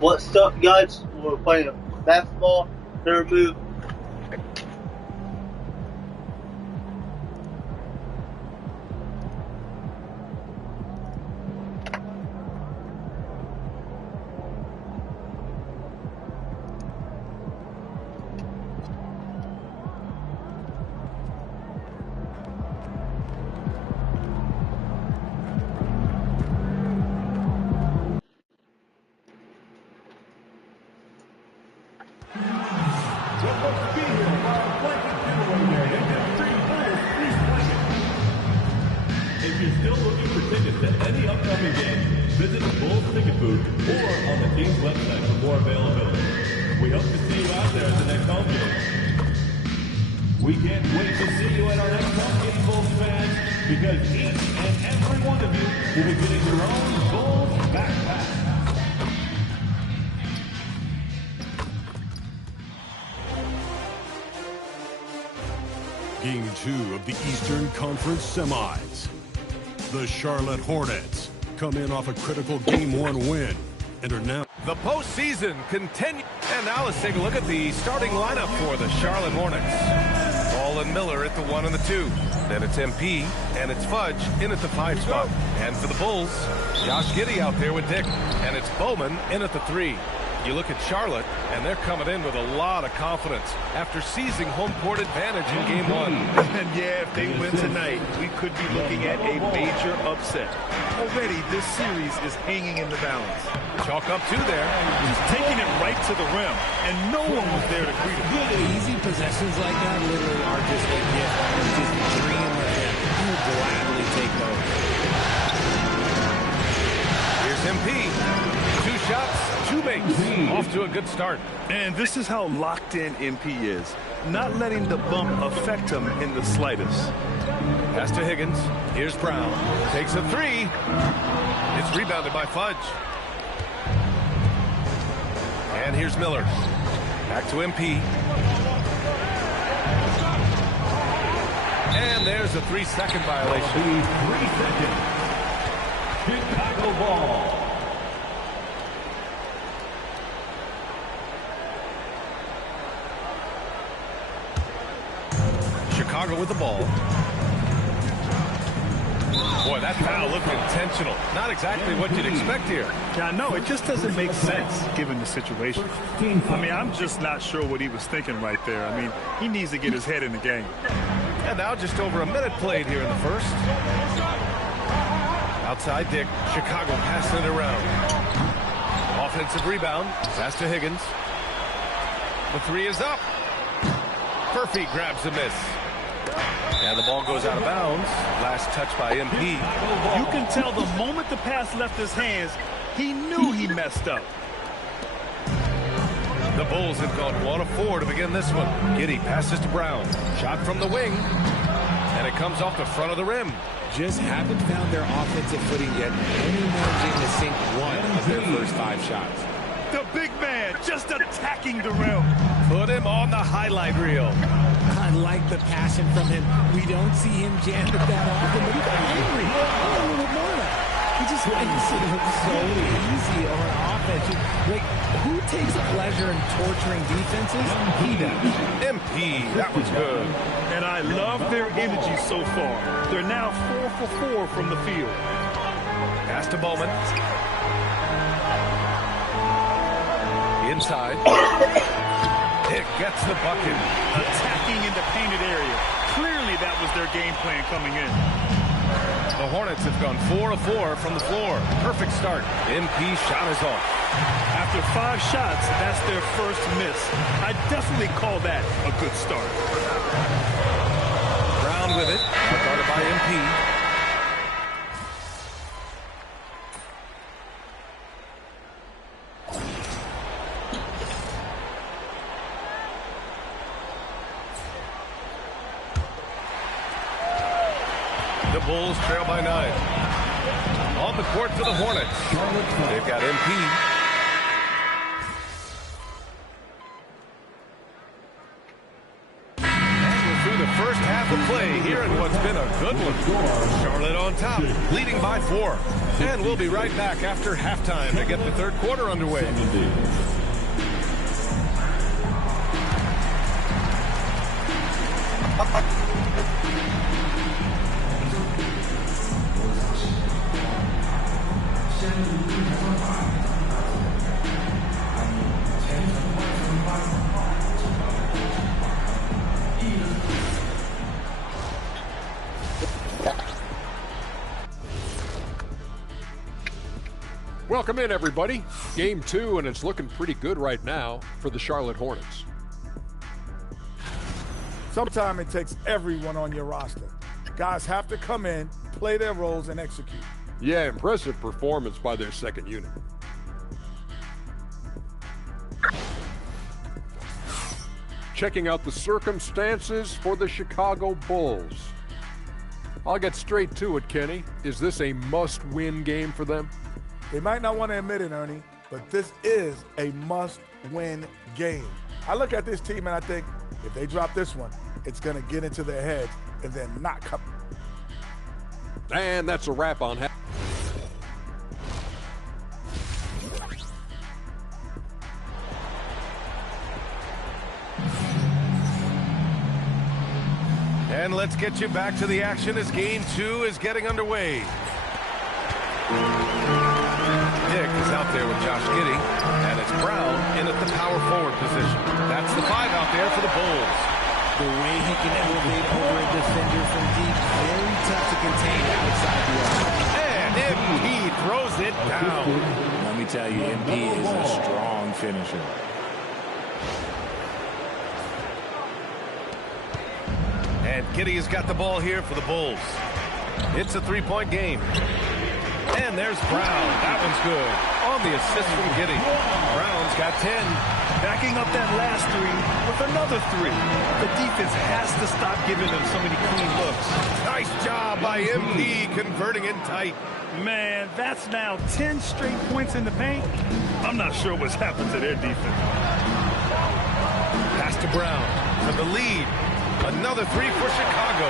What's up, guys? We're playing basketball. Third move. If you're still looking for tickets to any upcoming game, visit the Bulls ticket booth or on the team's website for more availability. We hope to see you out there at the next home game. We can't wait to see you at our next home game, Bulls fans, because each and every one of you will be getting your own Bulls backpack. Game 2 of the Eastern Conference Semis. The Charlotte Hornets come in off a critical Game 1 win and are now... The postseason continues. And now let's take a look at the starting lineup for the Charlotte Hornets. Ball and Miller at the 1 and the 2. Then it's MP and it's Fudge in at the 5 spot. And for the Bulls, Josh Giddey out there with Dick. And it's Bowman in at the 3. You look at Charlotte, and they're coming in with a lot of confidence after seizing home court advantage in Game 1. And yeah, if they win tonight, we could be looking at a major upset. Already, this series is hanging in the balance. Chalk up 2 there. He's taking it right to the rim, and no one was there to greet him. Easy possessions like that literally are just a gift. Just dream of him. He will gladly take those. Here's MP. 2 shots. 2 makes. Off to a good start. And this is how locked in MP is. Not letting the bump affect him in the slightest. Pass to Higgins. Here's Brown. Takes a 3. It's rebounded by Fudge. And here's Miller. Back to MP. And there's a 3-second violation. 3 seconds. Chicago ball. Chicago with the ball. Boy, that foul looked intentional. Not exactly what you'd expect here. Yeah, no, it just doesn't make sense given the situation. I mean, I'm just not sure what he was thinking right there. I mean, he needs to get his head in the game. And now just over a minute played here in the first. Outside Dick. Chicago passing it around. Offensive rebound. Pass to Higgins. The 3 is up. Murphy grabs a miss. And the ball goes out of bounds. Last touch by MP. You can tell the moment the pass left his hands, he knew he messed up. The Bulls have gone 1 of 4 to begin this one. Giddey passes to Brown. Shot from the wing. And it comes off the front of the rim. Just haven't found their offensive footing yet. Only managing to sink 1 of their first 5 shots. The big man just attacking the rim. Put him on the highlight reel. I like the passion from him. We don't see him jam it that often, but he got angry. A little bit more of that. He just makes it look so easy on offense. Like, who takes pleasure in torturing defenses? He does. MP, that was good. And I love their energy so far. They're now 4 for 4 from the field. Pass to Bowman. Inside. It gets the bucket. Attacking in the painted area. Clearly that was their game plan coming in. The Hornets have gone 4 of 4 from the floor. Perfect start. MP shot is off. After 5 shots, that's their first miss. I definitely call that a good start. Brown with it. Guarded by MP. Bulls trail by 9. On the court for the Hornets. They've got MP. Through the first half of play here in what's been a good one. Charlotte on top, leading by 4. And we'll be right back after halftime to get the third quarter underway. Welcome in, everybody. Game 2, and it's looking pretty good right now for the Charlotte Hornets. Sometimes it takes everyone on your roster. Guys have to come in, play their roles, and execute. Yeah, impressive performance by their second unit. Checking out the circumstances for the Chicago Bulls. I'll get straight to it, Kenny. Is this a must-win game for them? They might not want to admit it, Ernie, but this is a must-win game. I look at this team and I think if they drop this one, it's going to get into their heads and then not come. And that's a wrap on half. And let's get you back to the action as game 2 is getting underway. Dick is out there with Josh Giddey, and it's Brown in at the power forward position. That's the 5 out there for the Bulls. The way he can elevate over a defender from deep, very tough to contain outside the arc. And MP throws it down. Let me tell you, MP is a strong finisher. And Giddey has got the ball here for the Bulls. It's a 3-point game. And there's Brown. That one's good. On the assist from Giddey. Brown's got 10. Backing up that last 3 with another 3. The defense has to stop giving them so many clean looks. Nice job by MP converting it tight. Man, that's now 10 straight points in the paint. I'm not sure what's happened to their defense. Pass to Brown for the lead. Another 3 for Chicago.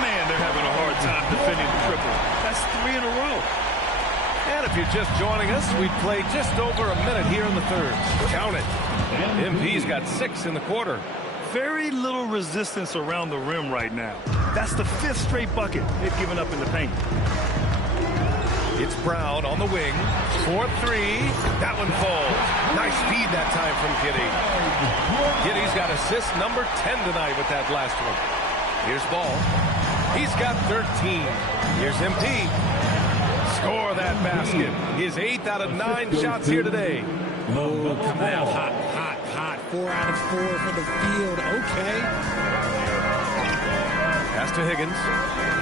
Man, they're having a hard time defending the triple. That's 3 in a row. And if you're just joining us, we've played just over a minute here in the third. Count it. MP's got 6 in the quarter. Very little resistance around the rim right now. That's the 5th straight bucket they've given up in the paint. It's Brown on the wing. 4-3. That one falls. Nice feed that time from Giddey. Giddey's got assist number 10 tonight with that last one. Here's Ball. He's got 13. Here's MP. Score that basket. His 8th out of 9 shots here today. Oh, coming out hot. 4 out of 4 for the field. Okay. Pass to Higgins.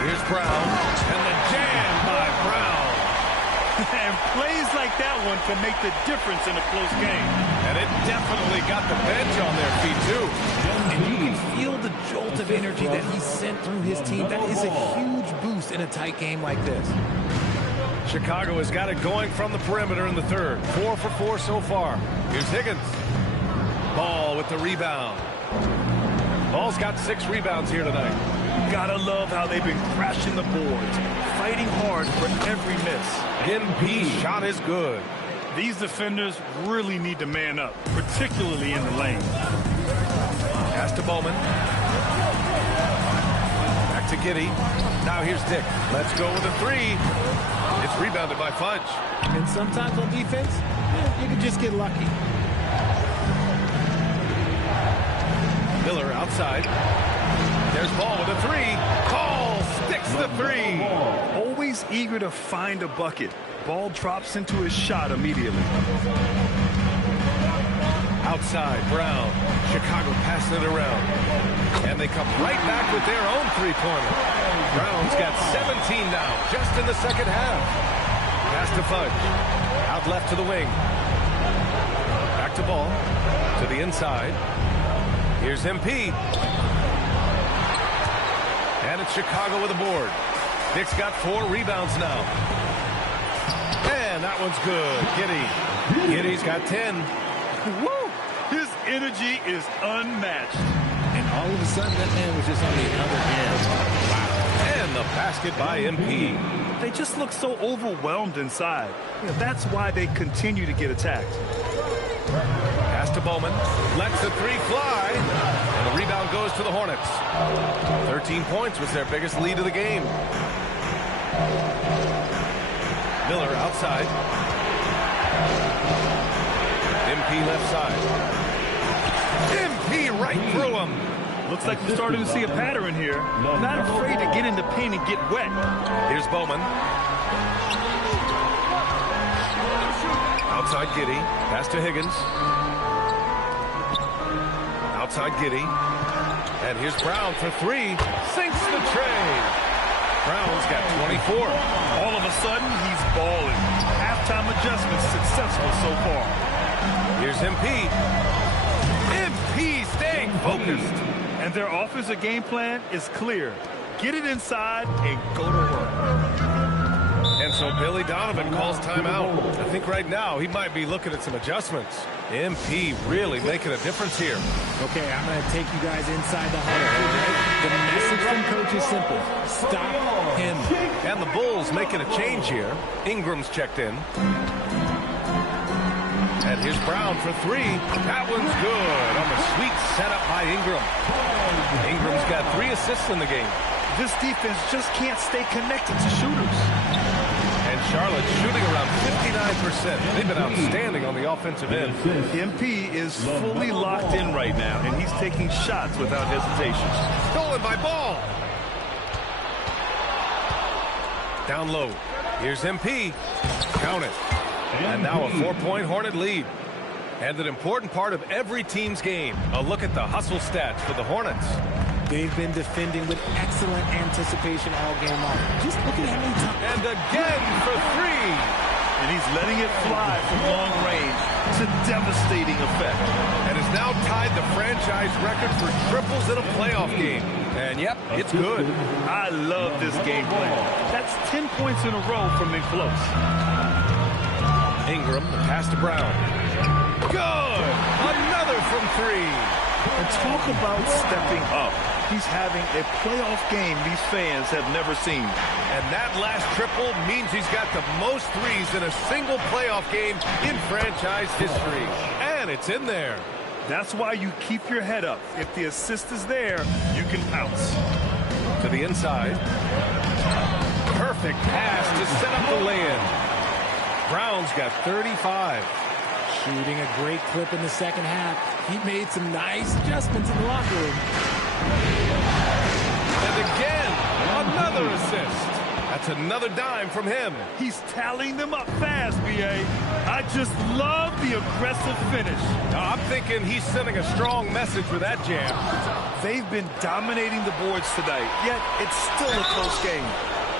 Here's Brown. And the jam by Brown. And plays like that one can make the difference in a close game. And it definitely got the bench on their feet, too. And you can feel the jolt of energy that he sent through his team. That is a huge boost in a tight game like this. Chicago has got it going from the perimeter in the third. 4 for 4 so far. Here's Higgins. Ball with the rebound. Ball's got 6 rebounds here tonight. Gotta love how they've been crashing the boards, fighting hard for every miss. MP's shot is good. These defenders really need to man up, particularly in the lane. Pass to Bowman. Back to Giddey. Now here's Dick. Let's go with a 3. It's rebounded by Fudge. And sometimes on defense, you can just get lucky. Miller outside. There's Ball with a 3. Ball sticks the 3. Always eager to find a bucket. Ball drops into his shot immediately. Outside, Brown. Chicago passing it around. And they come right back with their own 3-pointer. Brown's got 17 now, just in the second half. Pass to Fudge. Out left to the wing. Back to Ball. To the inside. Here's MP. And it's Chicago with a board. Nick's got 4 rebounds now. And that one's good. Giddy's got 10. Woo! His energy is unmatched. And all of a sudden, that man was just on the other end. Wow. And the basket by MP. They just look so overwhelmed inside. That's why they continue to get attacked. Pass to Bowman. Lets the 3 fly. And the rebound goes to the Hornets. 13 points was their biggest lead of the game. Miller outside. MP left side. MP right through him. Looks like we're starting to see a pattern here. Not afraid to get in the paint and get wet. Here's Bowman. Outside Giddy. Pass to Higgins. Outside Giddy. And here's Brown for 3. Sinks the tray. Brown's got 24. All of a sudden, he's balling. Halftime adjustment successful so far. Here's MP. MP staying focused. And their offensive game plan is clear. Get it inside and go to work. And so Billy Donovan calls timeout. I think right now he might be looking at some adjustments. MP really making a difference here. Okay, I'm going to take you guys inside the huddle. The message from coach is simple. Stop him. And the Bulls making a change here. Ingram's checked in. And here's Brown for 3. That one's good on the sweet setup by Ingram. Ingram's got 3 assists in the game. This defense just can't stay connected to shooters. And Charlotte shooting around 59%. They've been outstanding on the offensive end. MP is fully locked in right now, and he's taking shots without hesitation. Stolen by Ball. Down low. Here's MP. Count it. And now a 4-point Hornet lead. And an important part of every team's game. A look at the hustle stats for the Hornets. They've been defending with excellent anticipation all game long. Just look at how many times. And again for 3. And he's letting it fly from long range to devastating effect. And has now tied the franchise record for triples in a playoff game. And yep, it's good. I love this game plan. That's 10 points in a row from in close. Ingram, the pass to Brown. Good! Another from 3. And talk about stepping up. He's having a playoff game these fans have never seen. And that last triple means he's got the most threes in a single playoff game in franchise history. And it's in there. That's why you keep your head up. If the assist is there, you can pounce. To the inside. Perfect pass to set up the lay-in. Brown's got 35. Shooting a great clip in the second half. He made some nice adjustments in the locker room. And again, another assist. That's another dime from him. He's tallying them up fast, B.A. I just love the aggressive finish. I'm thinking he's sending a strong message with that jam. They've been dominating the boards tonight, yet it's still a close game.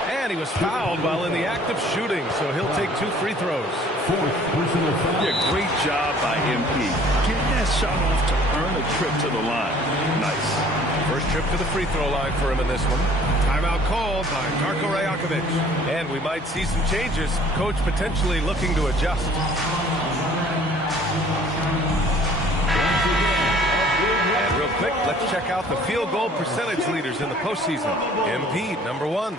And he was fouled while in the act of shooting, so he'll take 2 free throws. Yeah, great job by MP. Getting that shot off to earn a trip to the line. Nice. First trip to the free throw line for him in this one. Timeout called by Darko Rajakovic. And we might see some changes. Coach potentially looking to adjust. And real quick, let's check out the field goal percentage leaders in the postseason. MP, number 1.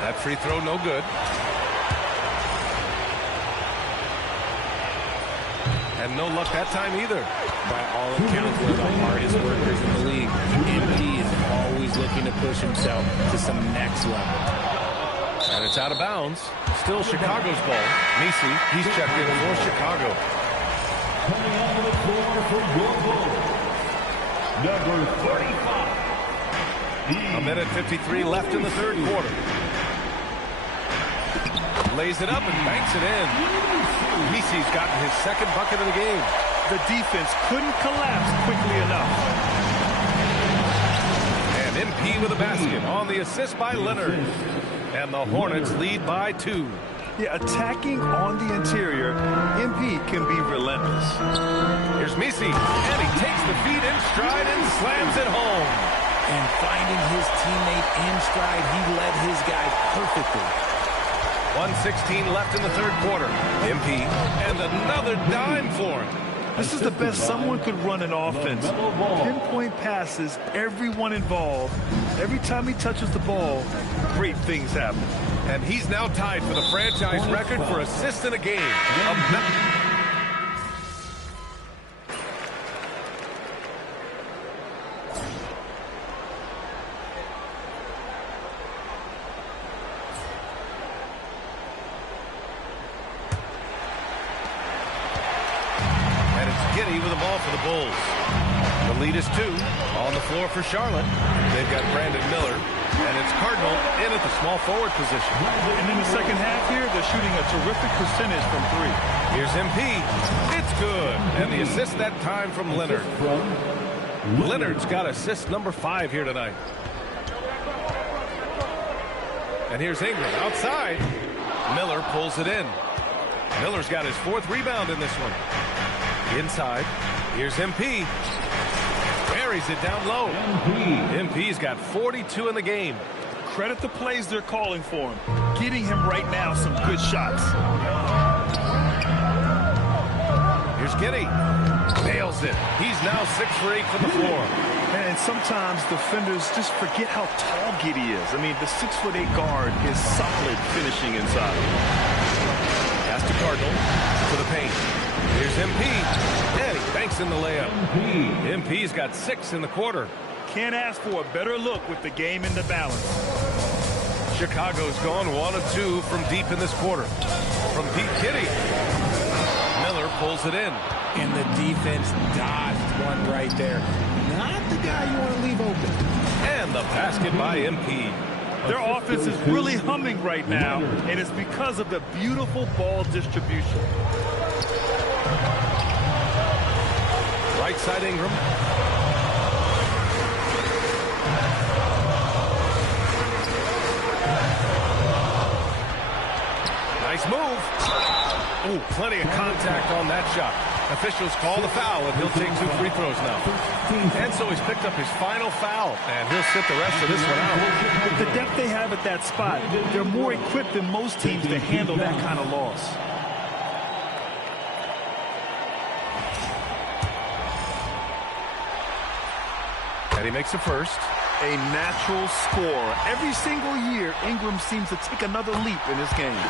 That free throw, no good. And no luck that time either. By all accounts, one of the hardest workers in the league. MP is always looking to push himself to some next level. And it's out of bounds. Still Chicago's ball. Nisi, he's checked in for Chicago. Coming onto the floor for your Bulls, number 35. A minute 53 left in the third quarter. Lays it up and banks it in. Nisi's gotten his second bucket of the game. The defense couldn't collapse quickly enough. And MP with a basket on the assist by Leonard. And the Hornets lead by 2. Yeah, attacking on the interior, MP can be relentless. Here's Misi, and he takes the feet in stride and slams it home. And finding his teammate in stride, he led his guy perfectly. 1:16 left in the third quarter. MP, and another dime for him. This is the best someone could run an offense. Pinpoint passes, everyone involved. Every time he touches the ball, great things happen. And he's now tied for the franchise record for assists in a game. With the ball for the Bulls. The lead is 2 on the floor for Charlotte. They've got Brandon Miller, and it's Cardinal in at the small forward position. And in the second half here, they're shooting a terrific percentage from 3. Here's MP. It's good. And the assist that time from Leonard. Leonard's got assist number 5 here tonight. And here's Ingram outside. Miller pulls it in. Miller's got his 4th rebound in this one. Inside, here's MP. Buries it down low. MP's got 42 in the game. Credit the plays they're calling for him. Getting him right now some good shots. Here's Giddy. Nails it. He's now 6 for 8 from the floor. And sometimes defenders just forget how tall Giddy is. I mean, the 6'8" guard is solid finishing inside. Pass to Cardinal. To the paint. Here's MP, and he banks in the layup. MP's got 6 in the quarter. Can't ask for a better look with the game in the balance. Chicago's gone 1 of 2 from deep in this quarter. From Pete Kitty. Miller pulls it in. And the defense dodged one right there. Not the guy you want to leave open. And the basket by MP. Their offense is really humming right now, and it's because of the beautiful ball distribution. Right side Ingram. Nice move. Oh, plenty of contact on that shot. Officials call the foul, and he'll take 2 free throws now. And so he's picked up his final foul, and he'll sit the rest of this one out. With the depth they have at that spot, they're more equipped than most teams to handle that kind of loss. And he makes a first. A natural scorer. Every single year, Ingram seems to take another leap in his game.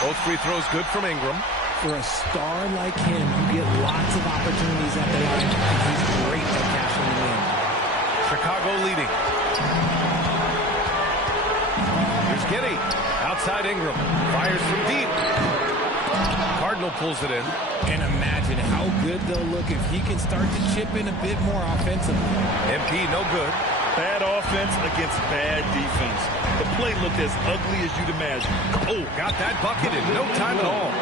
Both free throws good from Ingram. For a star like him, you get lots of opportunities at the line, and he's great at cashing them in. Chicago leading. Here's Giddy. Outside Ingram. Fires from deep. Cardinal pulls it in. And imagine how good they'll look if he can start to chip in a bit more offensively. MP no good. Bad offense against bad defense. The play looked as ugly as you'd imagine. Oh, got that bucket in no time at all.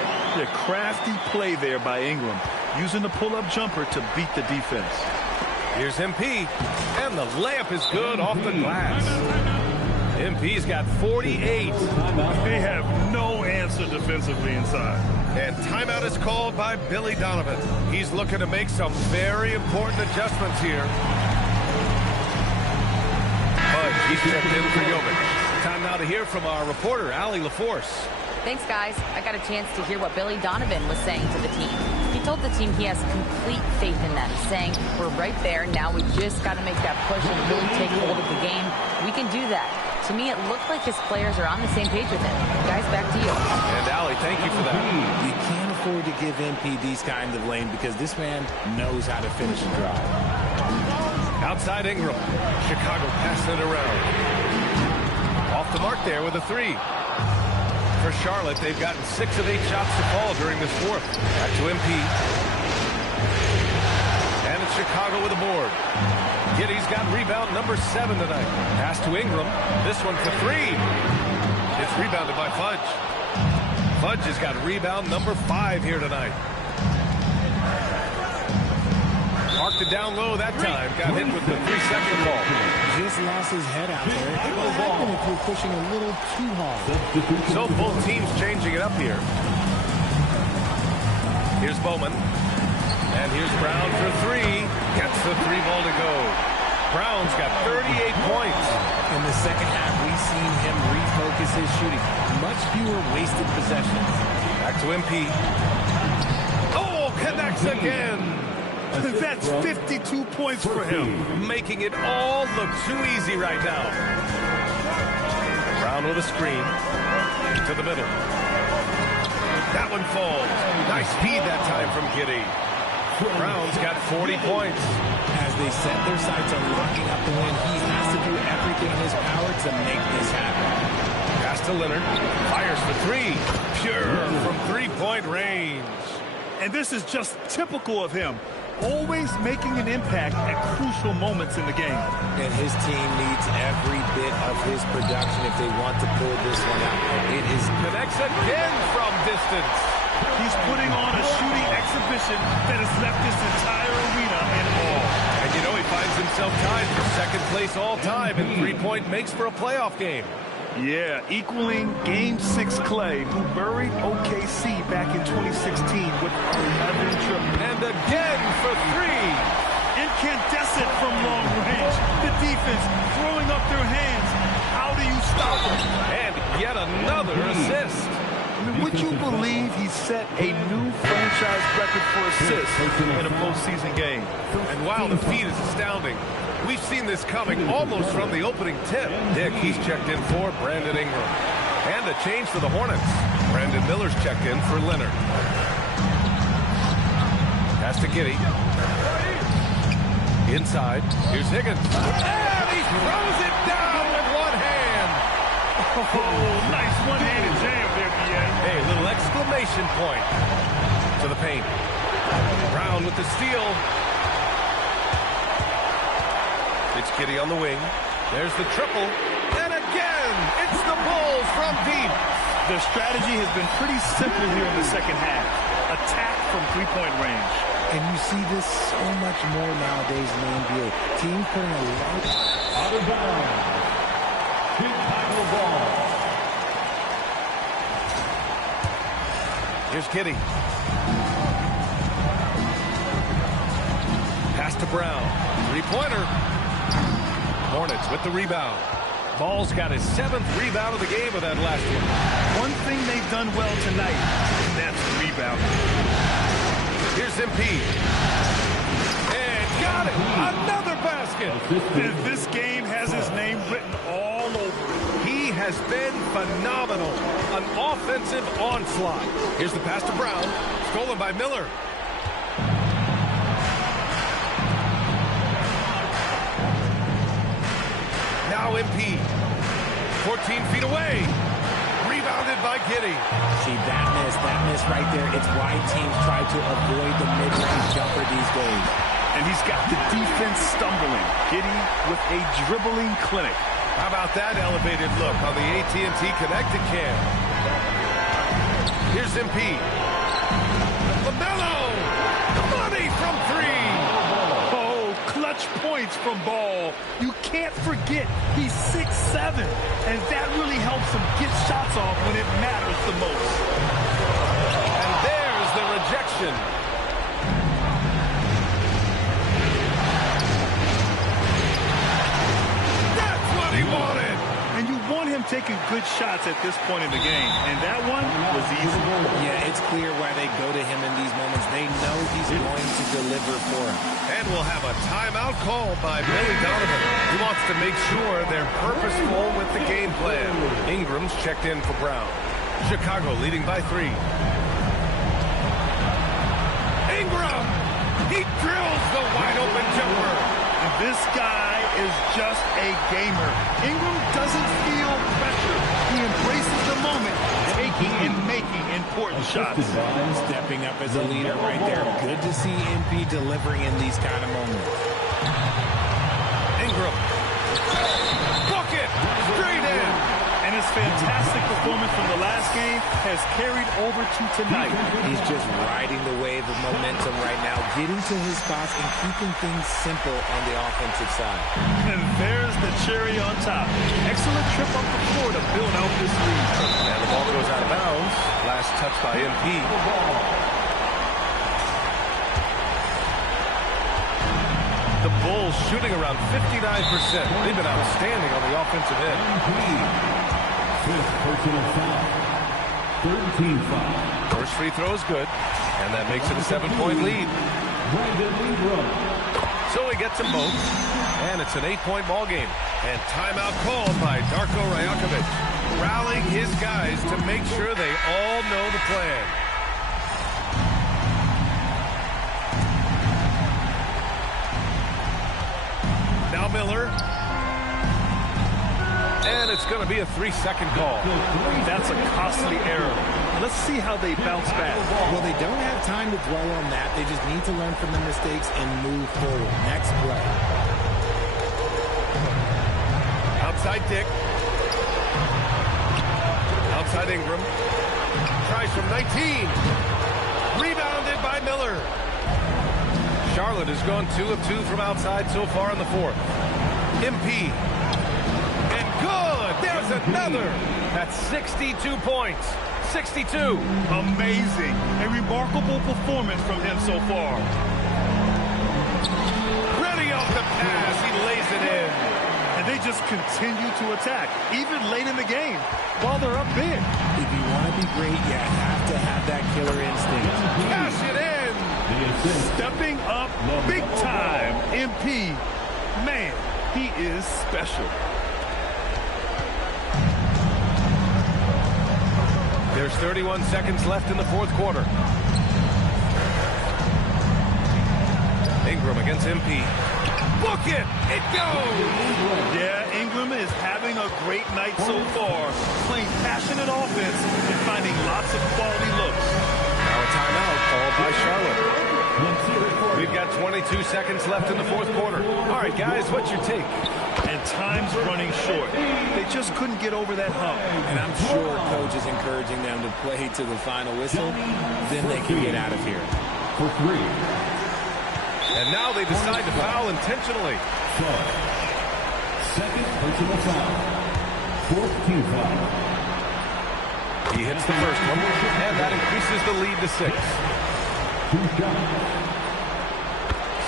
A crafty play there by Ingram, using the pull-up jumper to beat the defense. Here's MP, and the layup is good off the glass. MP's got 48. They have no answer defensively inside. And timeout is called by Billy Donovan. He's looking to make some very important adjustments here. He's checked in for Jovic. Time now to hear from our reporter, Allie LaForce. Thanks, guys. I got a chance to hear what Billy Donovan was saying to the team. He told the team he has complete faith in them, saying, we're right there. Now we just got to make that push and really take hold of the game. We can do that. To me, it looked like his players are on the same page with him. Guys, back to you. And Allie, thank you for that. You can't afford to give MP these kinds of lanes because this man knows how to finish a drive. Outside Ingram. Chicago passing it around. Off the mark there with a 3. For Charlotte, they've gotten 6 of 8 shots to fall during this fourth. Back to MP. And it's Chicago with a board. Giddy's got rebound number 7 tonight. Pass to Ingram. This one for 3. It's rebounded by Fudge. Fudge has got rebound number 5 here tonight. Marked it down low that time. Got hit with the 3-second ball. just lost his head out there. It will happen if you're pushing a little too hard. So both teams changing it up here. Here's Bowman. And here's Brown for three. Gets the three ball to go. Brown's got 38 points. In the second half, we've seen him refocus his shooting. Much fewer wasted possessions. Back to MP. Oh, connects again. That's 52 points for him. Making it all look too easy right now. Brown with a screen. To the middle. That one falls. Nice speed that time from Giddy. Brown's got 40 points. As they set their sights on locking up the win, he has to do everything in his power to make this happen. Pass to Leonard. Fires for three. Pure from three-point range. And this is just typical of him. Always making an impact at crucial moments in the game. And his team needs every bit of his production if they want to pull this one out. It is connects again from distance. He's putting on a shooting exhibition that has left this entire arena in awe. And you know he finds himself tied for second place all time in three-point makes for a playoff game. Yeah, equaling Game 6 Clay, who buried OKC back in 2016 with 11 triples. And again for three. Incandescent from long range. The defense throwing up their hands. How do you stop him? And yet another assist. I mean, would you believe he set a new franchise record for assists in a postseason game? And wow, the feat is astounding. We've seen this coming almost from the opening tip. Dick, he's checked in for Brandon Ingram. And a change for the Hornets. Brandon Miller's checked in for Leonard. Pass to Giddy. Inside. Here's Higgins. And he throws it down with one hand. Oh, nice one-handed jam there, BA. Hey, little exclamation point. To the paint. Brown with the steal. It's Giddy on the wing. There's the triple. And again, it's the Bulls from deep. Their strategy has been pretty simple here in the second half. Attack from three-point range. And you see this so much more nowadays in the NBA. Teams putting a lot out of bounds. Chicago ball. Here's Giddy. Pass to Brown. Three-pointer. Hornets with the rebound. Ball's got his 7th rebound of the game with that last one. One thing they've done well tonight, that's rebound. Here's MP. And got it! Another basket! This game has his name written all over it. He has been phenomenal. An offensive onslaught. Here's the pass to Brown. Stolen by Miller. Now MP. 14 feet away. Rebounded by Giddy. See, that miss right there. It's why teams try to avoid the mid-range jumper these days. And he's got the defense stumbling. Giddy with a dribbling clinic. How about that elevated look on the AT&T Connected Cam? Here's MP. LaMelo! Money from three! Oh, clutch points from Ball. You can't forget he's 6'7", and that really helps him get shots off when it matters the most. And there's the rejection. That's what he wanted. And you want him taking good shots at this point in the game, and that one was easy. Yeah, it's clear why they go to him in these moments. They know he's going to deliver for him. And we'll have a timeout call by Billy Donovan. He wants to make sure they're purposeful with the game plan. Ingram's checked in for Brown. Chicago leading by 3. Ingram! He drills the wide-open jumper. And this guy is just a gamer. Ingram doesn't feel pressure. He embraces the moment, taking and making important shots. Stepping up as a leader right there. Good to see MP delivering in these kind of moments. Ingram. Bucket! Straight in. And his fantastic performance from the last game has carried over to tonight. He's just riding the wave of momentum right now, getting to his spots and keeping things simple on the offensive side. And there's the cherry on top. Excellent trip up the floor to build out this lead. And the ball goes out of bounds. Last touch by MP. The Bulls shooting around 59%. They've been outstanding on the offensive end. Fifth personal foul. Third team foul. First free throw is good, and that makes it a 7-point lead. So he gets them both, and it's an 8-point ball game. And timeout called by Darko Rajakovic, rallying his guys to make sure they all know the plan. Now Miller. And it's going to be a 3-second call. That's a costly error. Let's see how they bounce back. Well, they don't have time to dwell on that. They just need to learn from the mistakes and move forward. Next play. Outside Dick. Outside Ingram. Tries from 19. Rebounded by Miller. Charlotte has gone 2 of 2 from outside so far in the fourth. MP. And good! There's another! That's 62 points. 62. Amazing. A remarkable performance from him so far. Ready off the pass. He lays it in. And they just continue to attack, even late in the game, while they're up big. If you want to be great, you have to have that killer instinct. Cash it in. Stepping up big time. MP, man, he is special. There's 31 seconds left in the fourth quarter. Ingram against MP. Book it! It goes! Yeah, Ingram is having a great night so far, playing passionate offense and finding lots of quality looks. Now a timeout called by Charlotte. We've got 22 seconds left in the fourth quarter. All right, guys, what's your take? And time's running short. They just couldn't get over that hump. And I'm sure coach is encouraging them to play to the final whistle. Then they can get out of here. For 3. And now they decide to foul intentionally. Second personal foul. Fourth team foul. He hits the first one, and that increases the lead to 6. 2 shots.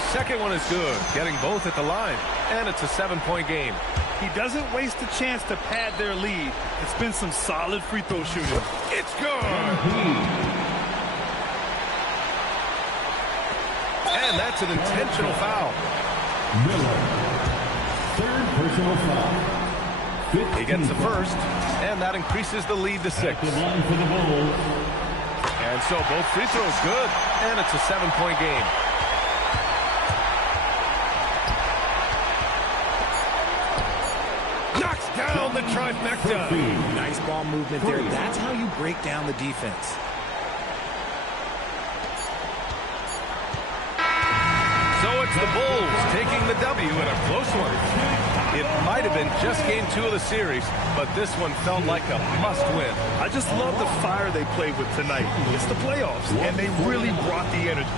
Second one is good, getting both at the line, and it's a 7-point game. He doesn't waste a chance to pad their lead. It's been some solid free throw shooting. It's good! And that's an intentional foul. Miller. Third personal foul. He gets the first, and that increases the lead to 6. The line for the Bulls. And so both free throws good, and it's a 7-point game. Knocks down the trifecta. Nice ball movement there. That's how you break down the defense. So it's the Bulls taking the W in a close one. It might have been just game 2 of the series, but this one felt like a must-win. I just love the fire they played with tonight. It's the playoffs, and they really brought the energy.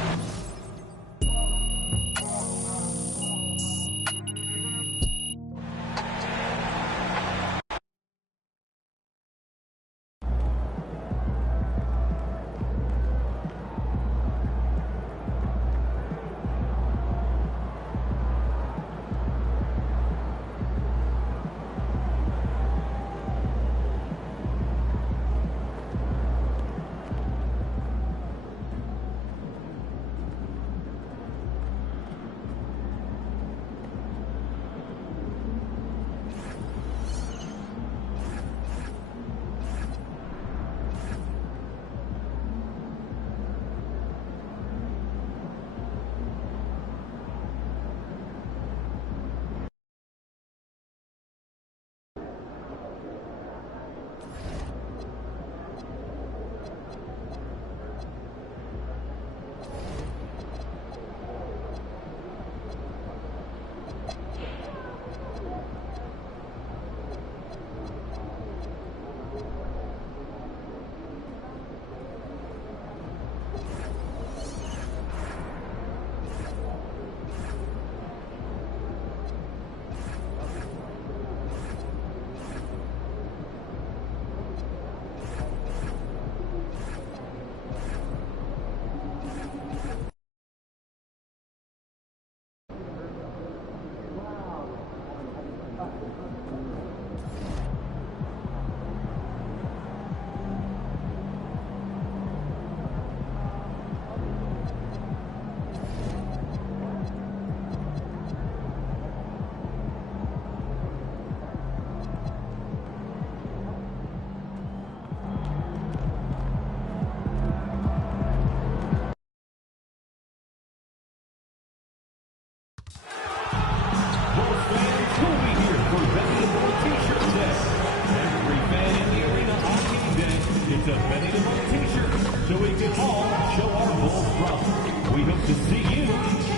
It's a Benny the Bull t-shirt, so we can all show our Bulls pride. We hope to see you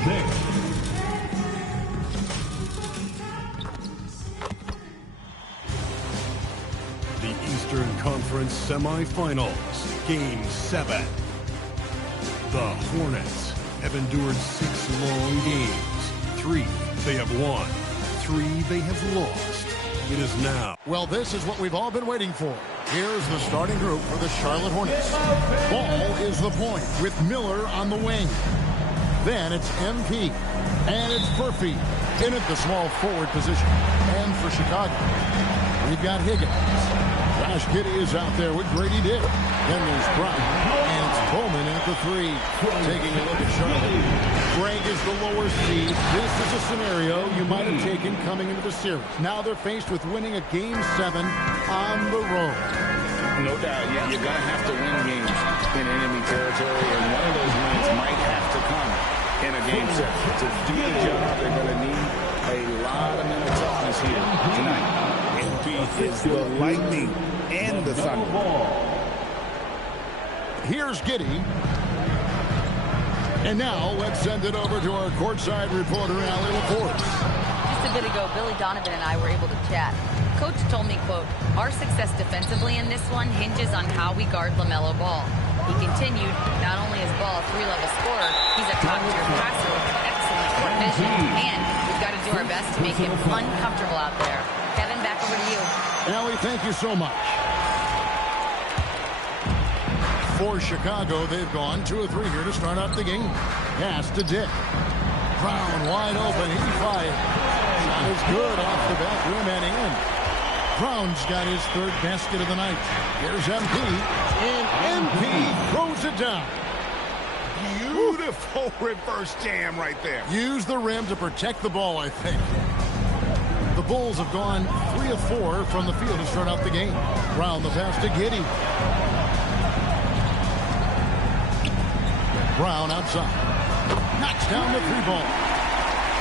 there. The Eastern Conference semifinals, Game 7. The Hornets have endured 6 long games. 3 they have won, 3 they have lost. It is now. Well, this is what we've all been waiting for. Here's the starting group for the Charlotte Hornets. Ball is the point with Miller on the wing. Then it's MP. And it's Furphy in at the small forward position. And for Chicago, we've got Higgins. Josh Giddey is out there with Grady Dick. Then there's Brown. And it's Bowman at the 3. Taking a look at Charlotte. Greg is the lower seed. This is a scenario you might have taken coming into the series. Now they're faced with winning a Game 7 on the road. No doubt. You're going to have to win games in enemy territory, and one of those wins might have to come in a Game 7. To do the job, they're going to need a lot of mental toughness here tonight. MP is the lightning and the thunder. Here's Giddey. And now let's send it over to our courtside reporter, Allie LaForce. Just a bit ago, Billy Donovan and I were able to chat. Coach told me, quote, our success defensively in this one hinges on how we guard LaMelo Ball. He continued, not only is Ball a 3-level scorer, he's a top-tier passer with excellent court vision, and we've got to do our best to make him uncomfortable out there. Kevin, back over to you. Allie, thank you so much. For Chicago, they've gone 2 of 3 here to start out the game. Pass to Dick. Brown wide open. He fires. Shot is good off the back rim and in. Brown's got his 3rd basket of the night. Here's MP. And MP throws it down. Beautiful reverse jam right there. Use the rim to protect the ball, I think. The Bulls have gone 3 of 4 from the field to start out the game. Brown the pass to Giddey. Brown outside. Knocks down the 3-ball.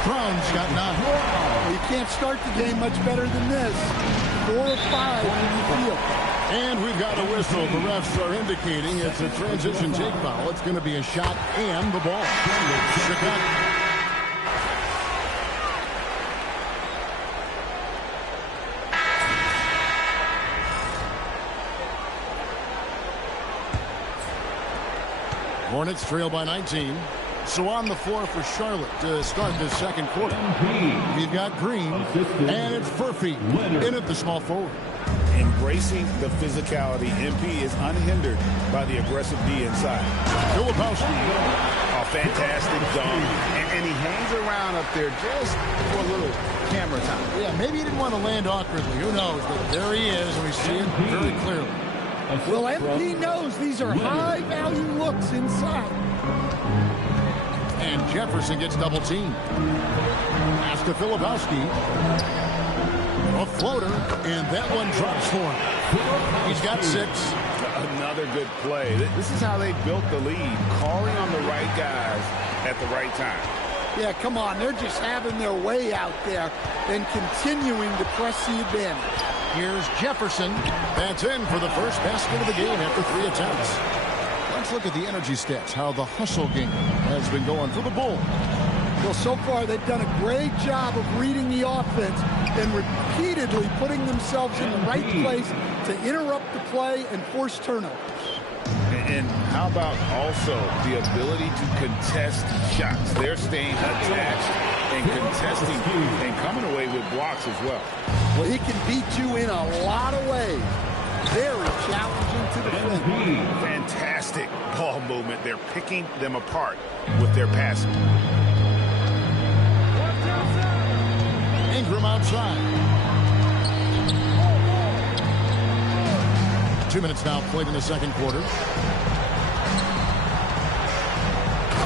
Brown's got 9. Well, you can't start the game much better than this. 4 of 5 in the field. And we've got a whistle. The refs are indicating it's a transition take foul. It's going to be a shot and the ball. Chicago. Hornets trail by 19. So on the floor for Charlotte to start this second quarter. We've got Green, and it's Furphy in at the small forward. Embracing the physicality, MP is unhindered by the aggressive D inside. Filipowski. A fantastic dunk. And he hangs around up there just for a little camera time. Yeah, maybe he didn't want to land awkwardly. Who knows? But there he is, and we see it very clearly. Well, MP knows these are high-value looks inside. And Jefferson gets double-teamed. Pass to Filipowski. A floater, and that one drops for him. He's got 6. Another good play. This is how they built the lead, calling on the right guys at the right time. Yeah, come on. They're just having their way out there and continuing to press the advantage. Here's Jefferson. That's in for the first basket of the game after 3 attempts. Let's look at the energy stats, how the hustle game has been going for the Bulls. Well, so far they've done a great job of reading the offense and repeatedly putting themselves in the right place to interrupt the play and force turnovers. And how about also the ability to contest shots? They're staying attached and contesting and coming away with blocks as well. Well, he can beat you in a lot of ways. Very challenging to defend. Fantastic ball movement. They're picking them apart with their passing. Ingram outside. 2 minutes now played in the second quarter.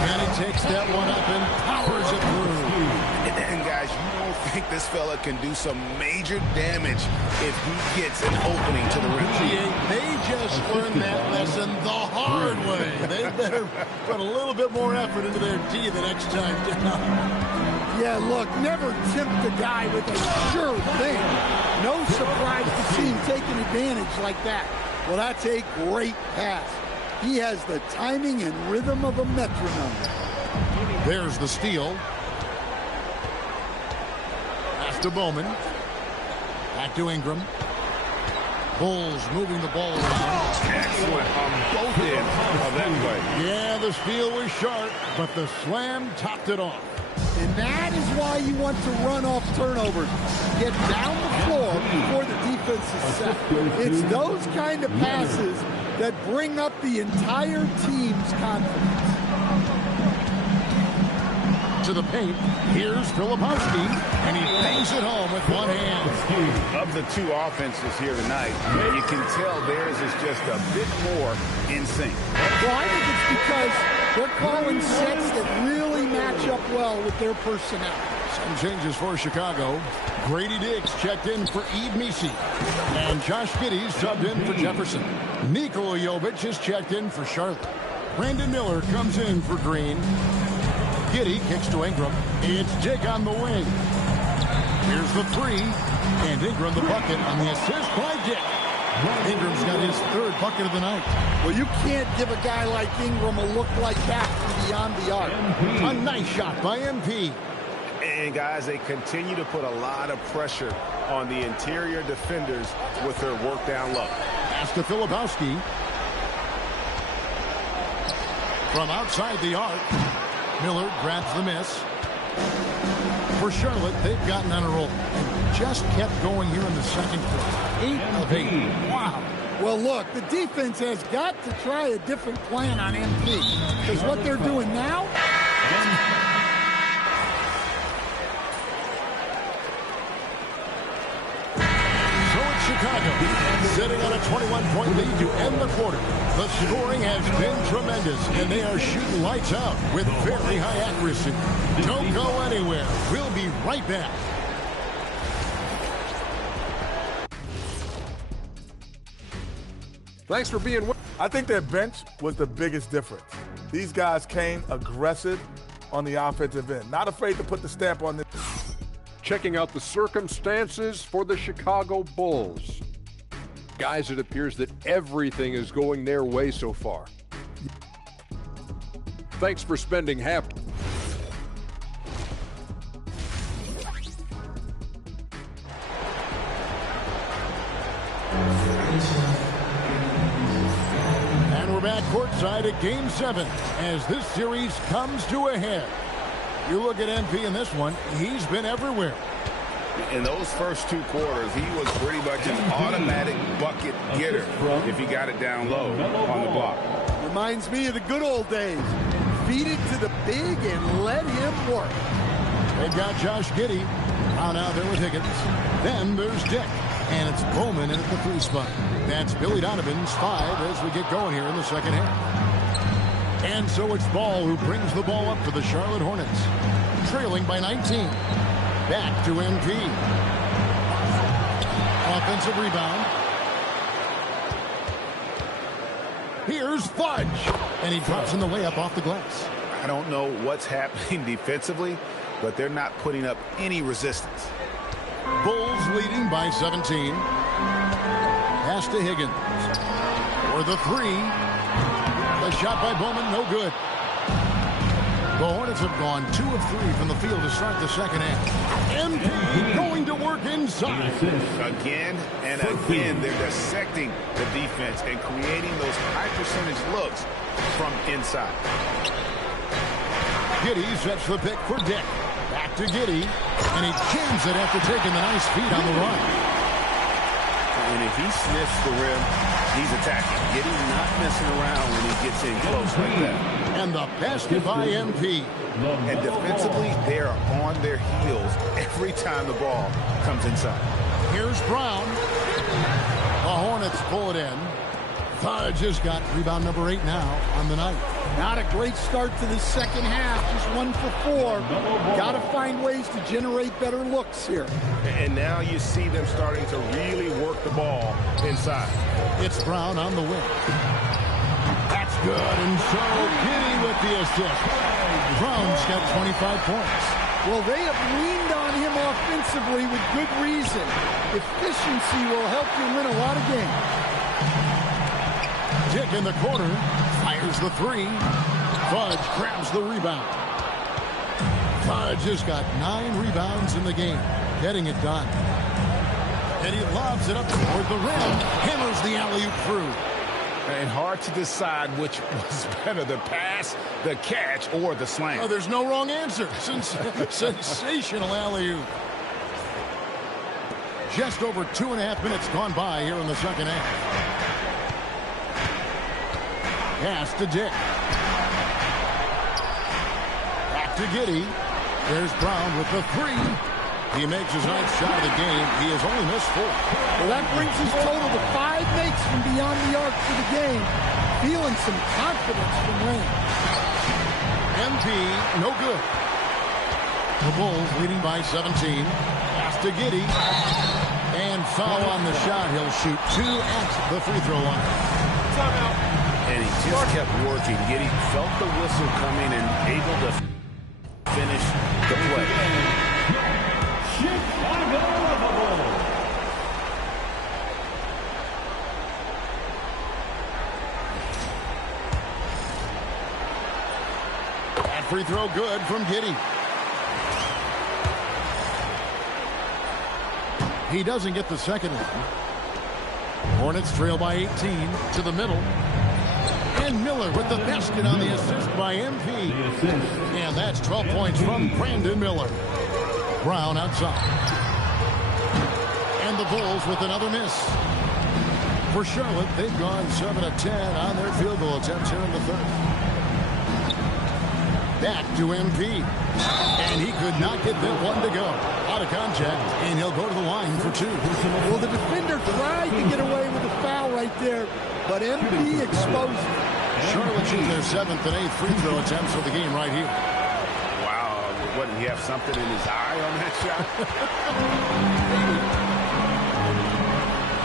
And he takes that one up and powers it through. And guys, you don't think this fella can do some major damage if he gets an opening to the rim. They just learned that lesson the hard way. They better put a little bit more effort into their D the next time down. Yeah, look, never tempt the guy with a sure thing. No surprise to see him taking advantage like that. Well, that's a great pass. He has the timing and rhythm of a metronome. There's the steal. Pass to Bowman. Back to Ingram. Bulls moving the ball around. Excellent on both ends of that play. Yeah, the steal was sharp, but the slam topped it off. And that is why you want to run off turnovers. Get down the floor before the defense is set. It's those kind of passes that bring up the entire team's confidence. To the paint, here's Filipowski, and he bangs it home with one hand. Of the two offenses here tonight, you can tell theirs is just a bit more in sync. Well, I think it's because they're calling sets that really match up well with their personnel. Some changes for Chicago. Grady Diggs checked in for Eve Misi. And Josh Giddey's subbed in for Jefferson. Nikola Jovic is checked in for Charlotte. Brandon Miller comes in for Green. Giddey kicks to Ingram. It's Dick on the wing. Here's the three. And Ingram the bucket on the assist by Dick. Ingram's got his third bucket of the night. Well, you can't give a guy like Ingram a look like that from beyond the arc. A nice shot by MP. And guys, they continue to put a lot of pressure on the interior defenders with their work down low. Pass to Filipowski. From outside the arc, Miller grabs the miss. For Charlotte, they've gotten on a roll and just kept going here in the second quarter. 8 of 8. Wow. Well, look, the defense has got to try a different plan on MP. Because what they're doing now... Chicago sitting on a 21-point lead to end the quarter. The scoring has been tremendous, and they are shooting lights out with very high accuracy. Don't go anywhere. We'll be right back. Thanks for being with. I think their bench was the biggest difference. These guys came aggressive on the offensive end, not afraid to put the stamp on them. Checking out the circumstances for the Chicago Bulls. Guys, it appears that everything is going their way so far. Thanks for spending half. And we're back courtside at Game 7 as this series comes to a head. You look at MP in this one, he's been everywhere. In those first two quarters, he was pretty much an automatic bucket getter if he got it down low on the block. Reminds me of the good old days. Feed it to the big and let him work. They've got Josh Giddey out there with Higgins. Then there's Dick, and it's Bowman in at the 3 spot. That's Billy Donovan's 5 as we get going here in the second half. And so it's Ball who brings the ball up to the Charlotte Hornets. Trailing by 19. Back to MP. Offensive rebound. Here's Fudge. And he drops in the layup off the glass. I don't know what's happening defensively, but they're not putting up any resistance. Bulls leading by 17. Pass to Higgins. For the 3. A shot by Bowman, no good. The Hornets have gone 2 of 3 from the field to start the second half. MP going to work inside. Again and again, they're dissecting the defense and creating those high percentage looks from inside. Giddey sets the pick for Dick. Back to Giddey, and he jams it after taking the nice feed on the run. And if he sniffs the rim, he's attacking. Giddey not messing around when he gets in close like that. And the basket by MP. And defensively, they are on their heels every time the ball comes inside. Here's Brown. The Hornets pull it in. Fudge has got rebound number 8 now on the night. Not a great start to the second half. Just 1 for 4. Got to find ways to generate better looks here. And now you see them starting to really work the ball inside. It's Brown on the wing. That's good. And so Giddey with the assist. Brown's got 25 points. Well, they have leaned on him offensively with good reason. Efficiency will help you win a lot of games. Dick in the corner. Fires the three. Fudge grabs the rebound. Fudge has got 9 rebounds in the game. Getting it done. And he lobs it up toward the rim. Hammers the alley-oop through. And hard to decide which was better, the pass, the catch, or the slam. Oh, there's no wrong answer. Sensational alley-oop. Just over 2.5 minutes gone by here in the second half. Pass to Dick. Back to Giddey. There's Brown with the three. He makes his 9th shot of the game. He has only missed 4. Well, that brings his total to 5 makes from beyond the arc for the game. Feeling some confidence from range. MP, no good. The Bulls leading by 17. Pass to Giddey. And foul on the shot. He'll shoot 2 at the free throw line. And he just kept working. Giddey felt the whistle coming and able to finish the play. That free throw good from Giddey. He doesn't get the second one. Hornets trail by 18 to the middle. And Miller with the basket on the assist by MP. And that's 12 points from Brandon Miller. Brown outside. And the Bulls with another miss. For Charlotte, they've gone 7 of 10 on their field goal attempts here in the third. Back to MP. And he could not get that one to go. Out of contact, and he'll go to the line for 2. Well, the defender tried to get away with a foul right there, but MP exposed it. Charlotte shooting their 7th and 8th free throw attempts for the game right here. Wow, wouldn't he have something in his eye on that shot?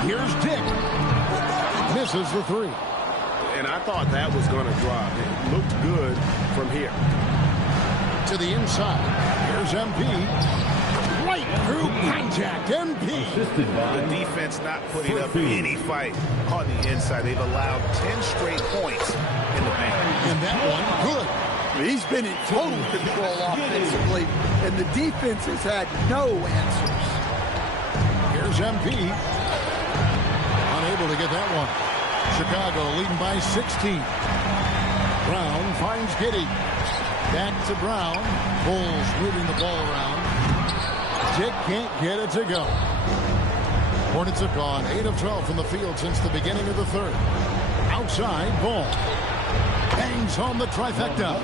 Here's Dick. Misses the 3. And I thought that was going to drop. It looked good from here. To the inside. Here's MP. Right through contact. MP. The defense not putting up any fight on the inside. They've allowed 10 straight points in the paint. And that one, good. He's been in total control offensively, and the defense has had no answers. Here's MP. Unable to get that one. Chicago leading by 16. Brown finds Giddey. Back to Brown. Bulls moving the ball around. Dick can't get it to go. Hornets have gone 8 of 12 from the field since the beginning of the third. Outside, Ball. Bangs home the trifecta.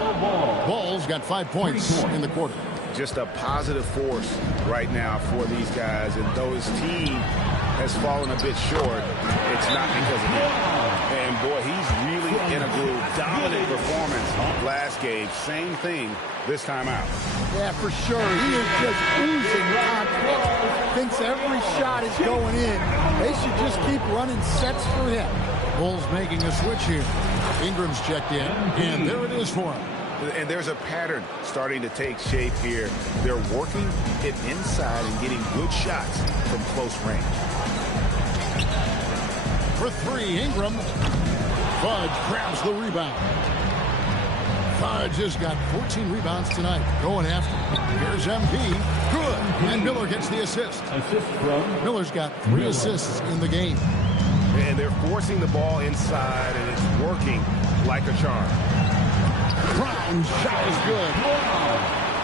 Ball's got 5 points in the quarter. Just a positive force right now for these guys. And though his team has fallen a bit short, it's not because of him. And boy, he's really in a groove. Dominant performance last game. Same thing this time out. Yeah, for sure. He is just oozing confidence. Thinks every shot is going in. They should just keep running sets for him. Bulls making a switch here. Ingram's checked in, and there it is for him. And there's a pattern starting to take shape here. They're working it inside and getting good shots from close range. For 3, Ingram. Fudge grabs the rebound. Fudge has got 14 rebounds tonight. Going after. Here's MP. Good. And Miller gets the assist. Miller's got 3 assists in the game. And they're forcing the ball inside, and it's working like a charm. Brown's shot is good.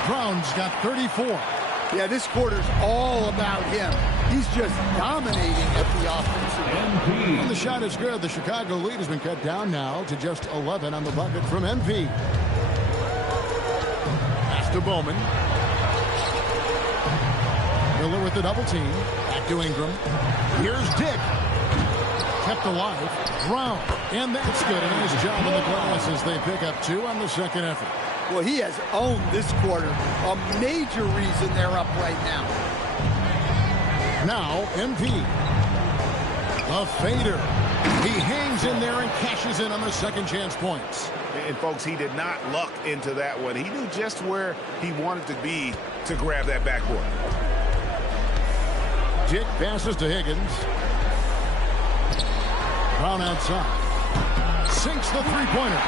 Brown's got 34. Yeah, this quarter's all about him. He's just dominating at the offensive end. And the shot is good. The Chicago lead has been cut down now to just 11 on the bucket from MP. Pass to Bowman. Miller with the double team. Back to Ingram. Here's Dick. Kept alive. Brown. And that's good. A nice job on the glass as they pick up 2 on the second effort. Well, he has owned this quarter. A major reason they're up right now. Now, MP. A fader. He hangs in there and cashes in on the second chance points. And, folks, he did not luck into that one. He knew just where he wanted to be to grab that backboard. Dick passes to Higgins. Brown outside. Sinks the three-pointer.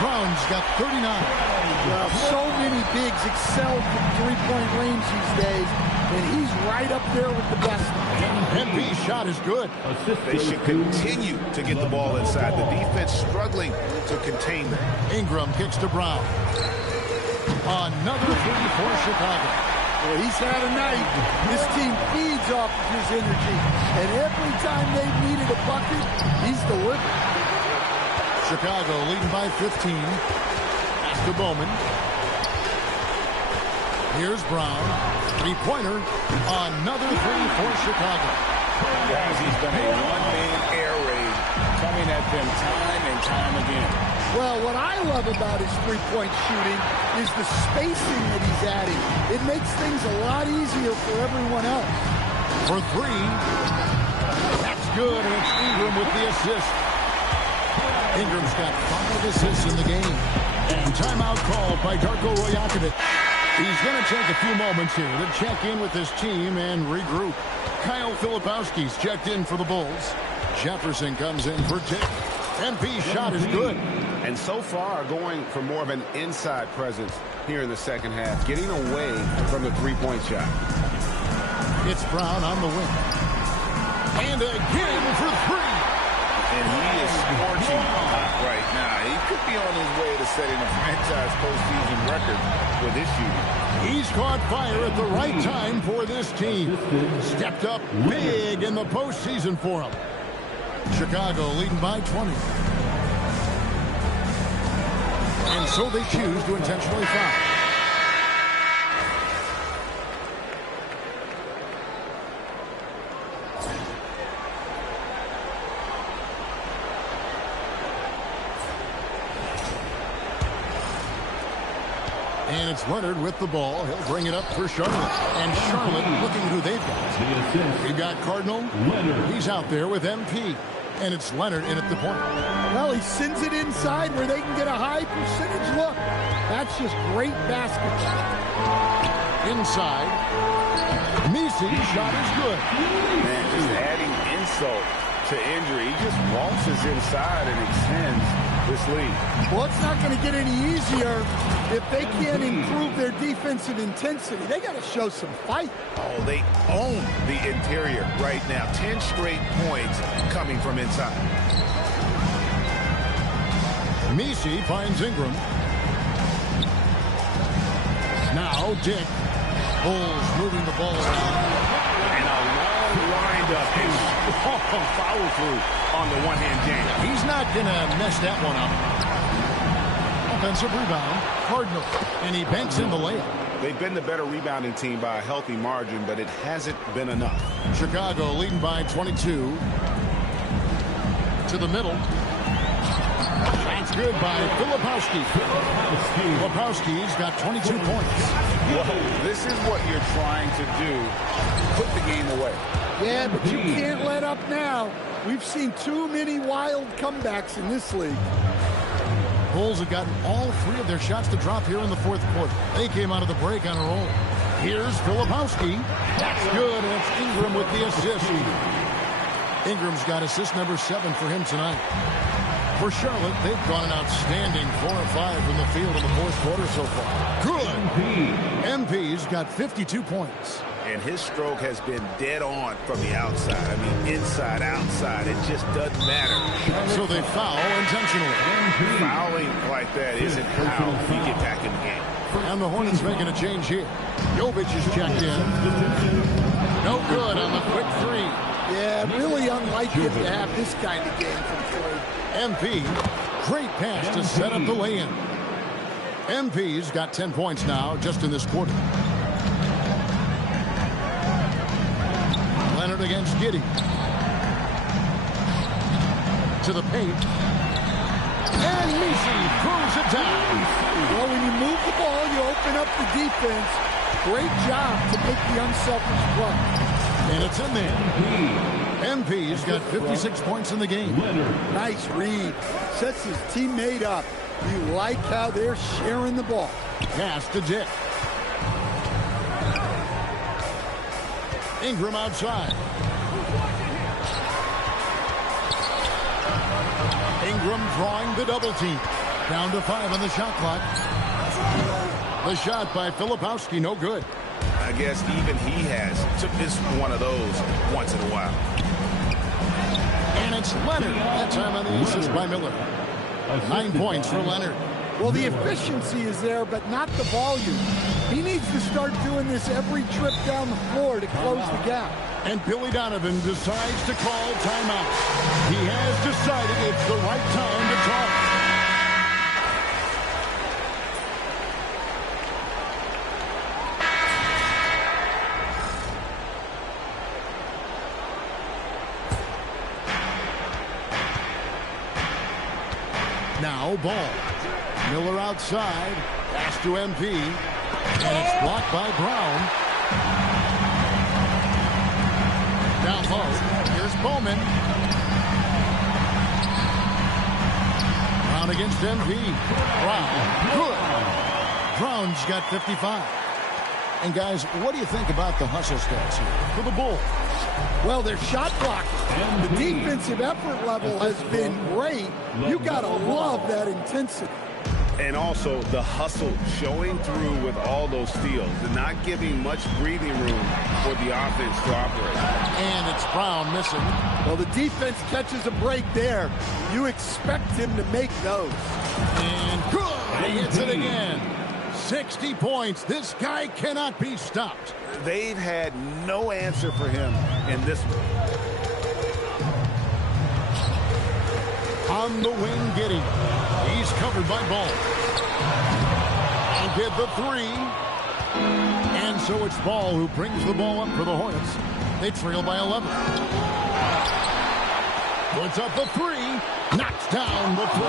Brown's got 39. Well, so many bigs excel from three-point range these days, and he's right up there with the best. MP's shot is good. They should continue to get the ball inside. The defense struggling to contain them. Ingram kicks to Brown. Another three for Chicago. Well, he's had a night. This team feeds off of his energy, and every time they've needed a bucket, he's delivered. Chicago leading by 15. Pass to Bowman. Here's Brown. Three-pointer. Another three for Chicago. Guys, he's been a one-man air raid, coming at them time and time again. Well, what I love about his three-point shooting is the spacing that he's adding. It makes things a lot easier for everyone else. For three. That's good, and it's Ingram with the assist. Ingram's got 5 assists in the game. And timeout called by Darko Rajakovic. He's going to take a few moments here to check in with his team and regroup. Kyle Filipowski's checked in for the Bulls. Jefferson comes in for Dick. MP's shot is good. And so far, going for more of an inside presence here in the second half, getting away from the three-point shot. It's Brown on the wing. And again for three. And he is scorching hot right now. He could be on his way to setting a franchise postseason record with his shooting. He's caught fire at the right time for this team. Stepped up big in the postseason for him. Chicago leading by 20. And so they choose to intentionally foul. And it's Leonard with the ball. He'll bring it up for Charlotte. And Charlotte looking who they've got. They've got Cardinal. He's out there with MP. And it's Leonard in at the point. Well, he sends it inside where they can get a high percentage look. That's just great basketball. Inside. Misi's shot is good. Man, just adding insult to injury. He just waltzes inside and extends this lead. Well, it's not going to get any easier if they can't improve their defensive intensity. They got to show some fight. Oh, they own the interior right now. 10 straight points coming from inside. Misi finds Ingram. Now Dick. Bulls moving the ball around. And a long wind-up and strong follow-through on the one-hand jam. He's not going to mess that one up. Offensive rebound. Cardinal. And he banks in the layup. They've been the better rebounding team by a healthy margin, but it hasn't been enough. Chicago leading by 22. To the middle. That's good by Filipowski. Filipowski's got 22 points. Well, this is what you're trying to do. Put the game away. Yeah, but you can't let up now. We've seen too many wild comebacks in this league. Bulls have gotten all 3 of their shots to drop here in the fourth quarter. They came out of the break on a roll. Here's Filipowski. That's good, and it's Ingram with the assist. Ingram's got assist number 7 for him tonight. For Charlotte, they've gone an outstanding 4 of 5 from the field in the fourth quarter so far. Good. MP's got 52 points. And his stroke has been dead on from the outside. I mean, inside, outside, it just doesn't matter. So they foul intentionally. Fouling like that isn't how you get back in the game. And the Hornets making a change here. Jovic is checked in. No good on the quick 3. Yeah, really unlike him to have this kind of game from 3. MP, great pass to set up the lay-in. MP's got 10 points now just in this quarter. Leonard against Giddey. To the paint. And Misi throws it down. Well, when you move the ball, you open up the defense. Great job to make the unselfish play. And it's in there. MP's got 56 points in the game. Nice read. Sets his teammate up. You like how they're sharing the ball. Pass to Dick. Ingram outside. Ingram drawing the double team. Down to 5 on the shot clock. The shot by Filipowski, no good. I guess even he took this one of those once in a while. And it's Leonard. That time on the assist by Miller. 9 points for Leonard. Well, the efficiency is there, but not the volume. He needs to start doing this every trip down the floor to close the gap. And Billy Donovan decides to call timeout. He has decided it's the right time to talk. Now ball. Miller outside. Pass to MP. And it's blocked by Brown. Down low. Here's Bowman. Brown against MP. Brown. Good. Brown's got 55. And guys, what do you think about the hustle stats here for the Bulls? Well, their shot blocking. The defensive effort level has been great. You got to love that intensity. And also the hustle showing through with all those steals and not giving much breathing room for the offense to operate. And it's Brown missing. Well, the defense catches a break there. You expect him to make those. And good. He hits it again. 60 points. This guy cannot be stopped. They've had no answer for him in this one. On the wing, Giddey. He's covered by Ball. And did the 3. And so it's Ball who brings the ball up for the Hornets. They trail by 11. Puts up the 3. Knocks down the 3.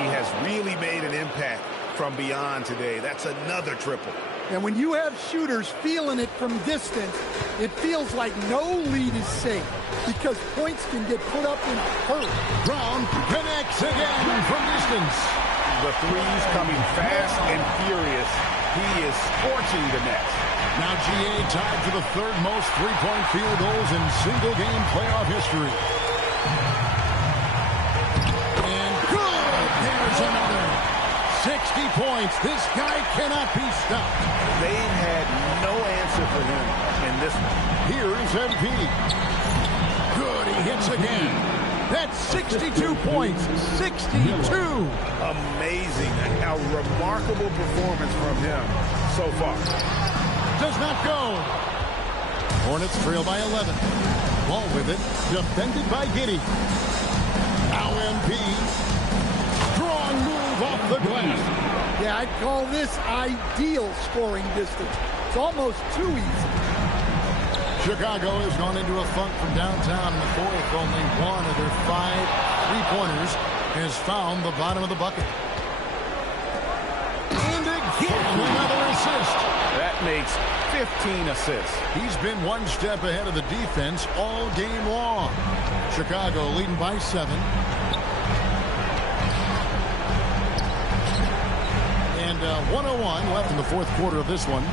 He has really made an impact from beyond today. That's another triple. And when you have shooters feeling it from distance, it feels like no lead is safe because points can get put up in hurry. Brown connects again from distance. The threes coming fast and furious. He is scorching the nets. Now GA tied for the third most three-point field goals in single-game playoff history. And good! There's another. 60 points. This guy cannot be stopped. They've had no answer for him in this one. Here's MP. Good, he hits again. That's 62 points. 62. Amazing. A remarkable performance from him so far. Does not go. Hornets trail by 11. Ball with it. Defended by Giddey. Now MP. Strong move off the glass. Yeah, I'd call this ideal scoring distance. It's almost too easy. Chicago has gone into a funk from downtown in the fourth. Only one of their 5 3-pointers has found the bottom of the bucket. And again, another assist. That makes 15 assists. He's been one step ahead of the defense all game long. Chicago leading by 7. And 101 left in the fourth quarter of this one.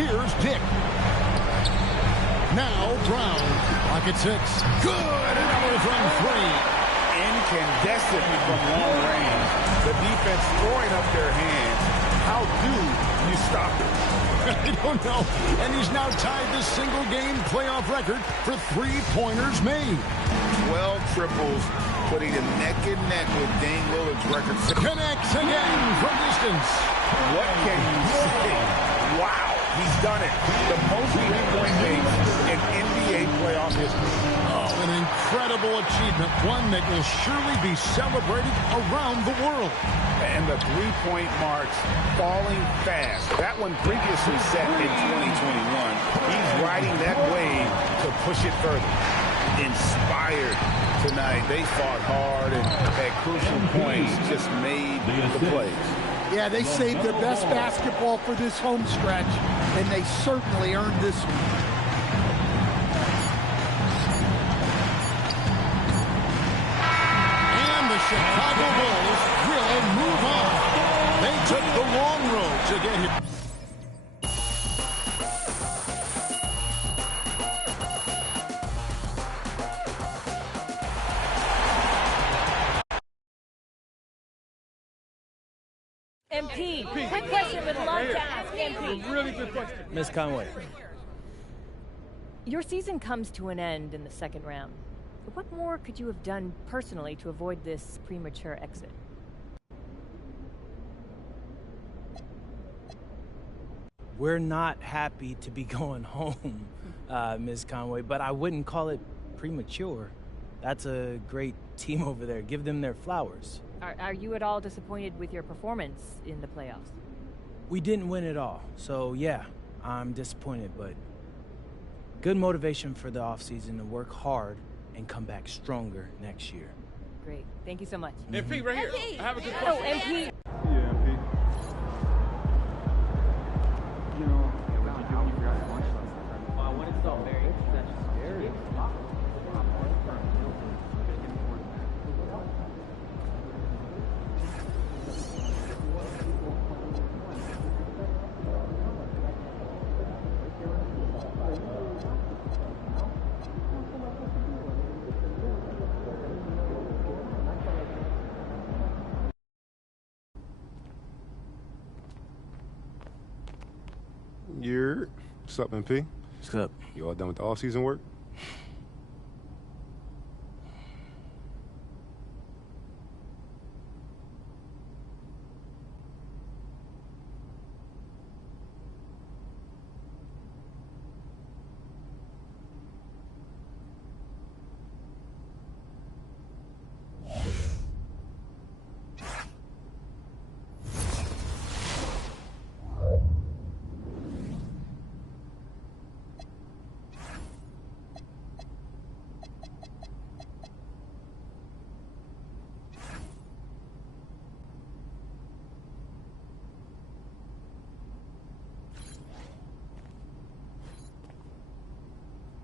Here's Dick. Now Brown. Pocket 6. Good. Another from 3. Incandescent from long range. The defense throwing up their hands. How do you stop it? I don't know. And he's now tied the single-game playoff record for 3-pointers made. 12 triples, putting him neck and neck with Dame Lillard's record. Connects again from distance. What can you say? Wow, he's done it. The most three-point makes in NBA playoff history. Oh, an incredible achievement. One that will surely be celebrated around the world. And the three-point marks falling fast. That one previously set in 2021. He's riding that wave to push it further. Inspired tonight. They fought hard and at crucial points just made the plays. Yeah, they saved their best basketball for this home stretch, and they certainly earned this one. And the Chicago Bulls will move on. They took the long road to get here. MP, quick question would love to ask MP. Really good question. Ms. Conway. Your season comes to an end in the second round. What more could you have done personally to avoid this premature exit? We're not happy to be going home, Ms. Conway, but I wouldn't call it premature. That's a great team over there. Give them their flowers. Are you at all disappointed with your performance in the playoffs? We didn't win it all, so yeah, I'm disappointed, but good motivation for the offseason to work hard and come back stronger next year. Great. Thank you so much. MP, right here. MP. I have a good Oh, question. MP. Yeah, MP. You know, what you do when you forgot your lunch last night? Well, when it's all very scary. What's up, MP? What's up? You all done with the all-season work?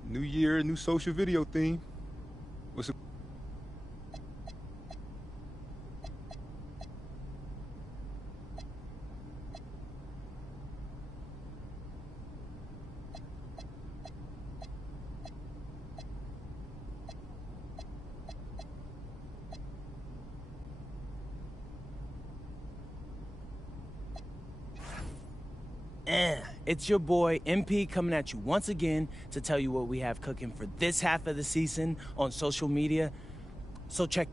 New year, new social video theme. What's it? It's your boy, MP, coming at you once again to tell you what we have cooking for this half of the season on social media. So check